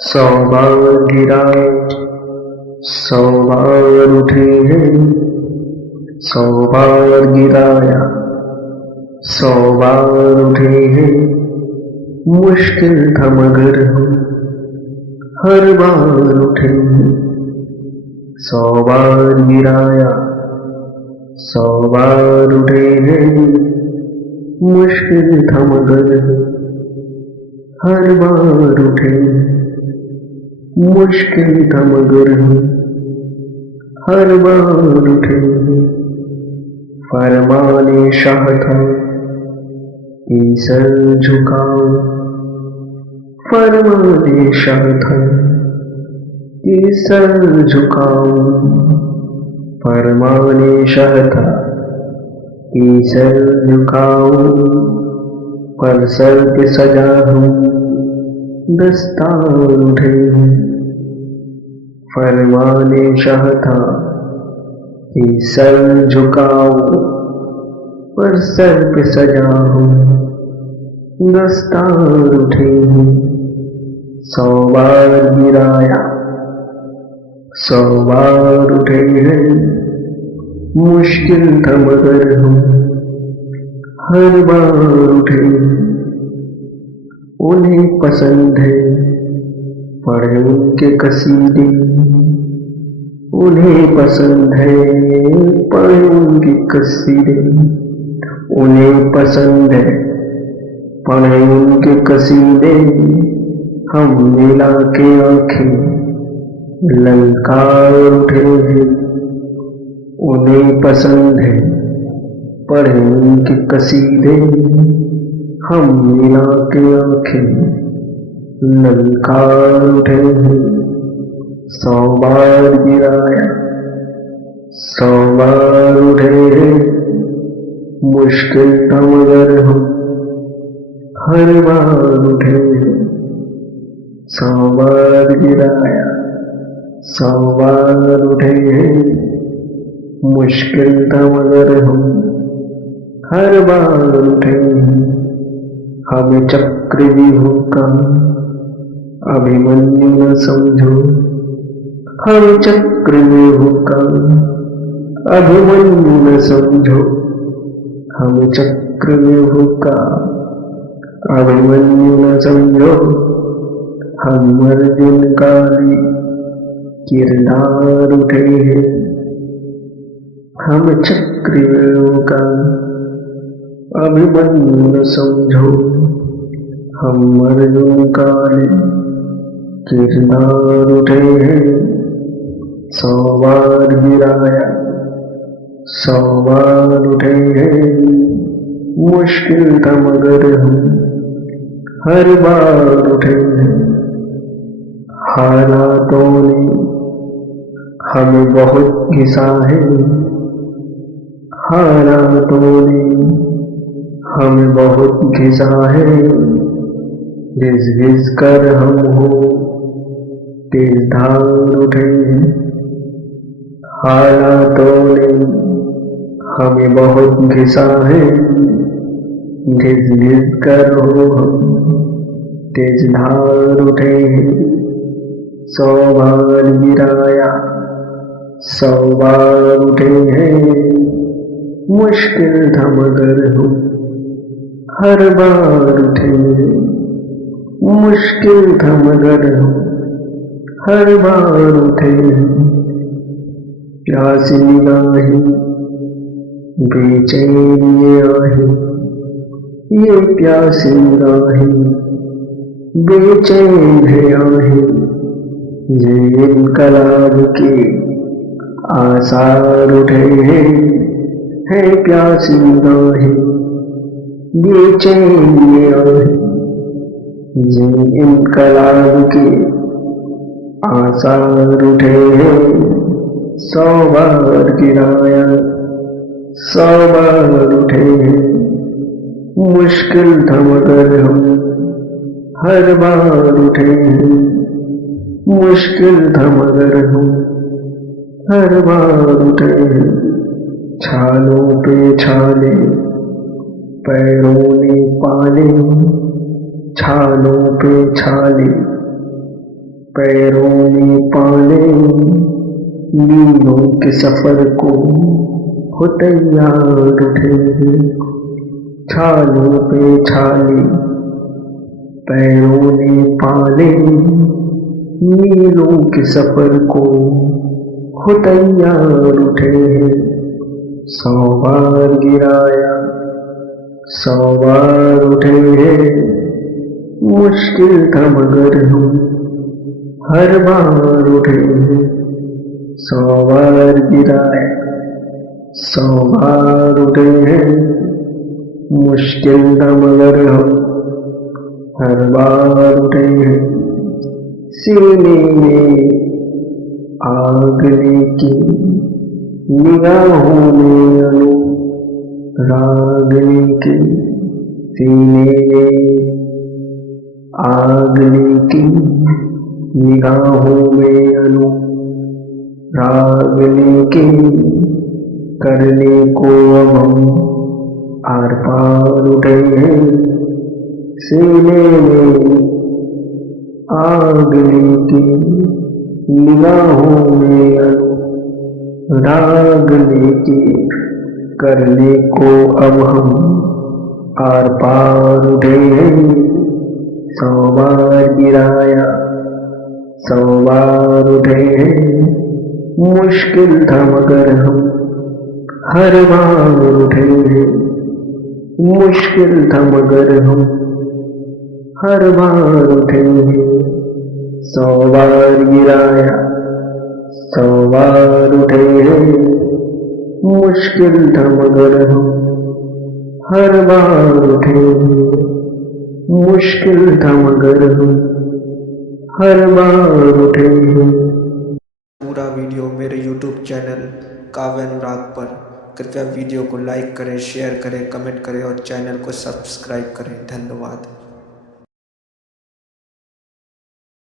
सौ बार गिराए, सौ बार उठे हैं, सौ बार गिराया, सौ बार उठे हैं। मुश्किल था मगर हम हर बार उठे हैं। सौ बार गिराया, सौ बार उठे हैं। मुश्किल था मगर हर बार उठे हैं। मुश्किल था मगर हर बार उठे हैं। फरमाने शाह था कि सर झुकाओ, फरमाने शाह था कि सर झुकाओ। फरमाने शाह था कि सर झुकाओ, पर सर पे सजा हूँ दस्तार उठे हैं। फरमाने शाह था कि सर झुकाओ, पर सर पे सजा हूँ दस्तार उठे हैं। सौ बार गिराया, सौ बार उठे हैं। मुश्किल था मगर हम हर बार उठे हैं। उन्हें पसंद है पढ़े उनके कसीदे, उन्हें पसंद है पढ़े उनके कसीदे। उन्हें पसंद है पढ़े उनके कसीदे। हम मिला के आंखें ललकार उठे हैं। उन्हें पसंद है पढ़े उनके कसीदे। हम मिला के आंखें ललकार उठे हैं। सौ बार गिराया, सौ बार उठे हैं। मुश्किल था मगर हम हर बार उठे हैं। सौ बार गिराया, सौ बार उठे हैं। मुश्किल था मगर हम हर बार उठे हैं। हमें चक्रव्यूह का अभिमन्यु न समझो, हमें चक्रव्यूह का अभिमन्यु न समझो। हमें चक्रव्यूह का अभिमन्यु न समझो। हम अर्जुन काली किरदार उठे हैं। हम चक्रव्यूह का अभिमन्यु न समझो। हम अर्जुन काले किरदार उठे हैं। सौ बार गिराया, सौ बार उठे हैं। मुश्किल था मगर हम हर बार उठे हैं। हालातों ने हमें बहुत घिसा है, हालातों ने हमें बहुत घिसा है। घिस घिस कर हम हो तेज धार उठे हैं। हालातों ने हमें बहुत घिसा है। घिस घिस कर हो हम तेज धार उठे हैं। सौ बार गिराया, सौ बार उठे हैं। मुश्किल था मगर हम हर बार उठे हैं। मुश्किल था मगर हम हर बार उठे हैं। प्यासी निगाहें बेचैन ये आहें, ये प्यासी निगाहें बेचैन है आहें। ये इनकलाब के आसार उठे हैं। है प्यासी निगाहें बेचैन ये आहें। ये इनकलाब के आसार उठे हैं। सौ बार गिराया, सौ बार उठे हैं। मुश्किल था मगर हम हर बार उठे हैं। मुश्किल था मगर हम हर बार उठे हैं। छालों पे छाले पैरों ने पाले, छालों पे छाले पैरों ने पाले मीलों के सफर को हो तैयार उठे हैं। छालों पे छाले पैरों ने पाले मीलों के सफर को हो तैयार उठे हैं। 100 बार गिराया 100 बार उठे हैं। मुश्किल था मगर हम हर बार उठे हैं। 100 बार गिराया 100 बार उठे हैं। मुश्किल था मगर हम हर बार उठे हैं। सीने में आग लेके निगाहों में अनुराग लेके सीने में आग लेके निगाहों में अनुराग लेके करने को अब हम आर पार उठे हैं। सीने में आग लेके निगाहों में अनुराग लेके करने को अब हम आर पार उठे हैं। 100 बार गिराया 100 बार उठे हैं। मुश्किल था मगर हम हर बार उठे हैं। मुश्किल था मगर हम हर बार उठे हैं। 100 बार गिराया 100 बार उठे हैं। मुश्किल था मगर हम हर बार उठे हैं। मुश्किल था मगर हम हर बार उठे हैं। पूरा वीडियो मेरे YouTube चैनल काव्य अनुराग पर। कृपया वीडियो को लाइक करें, शेयर करें, कमेंट करें और चैनल को सब्सक्राइब करें। धन्यवाद।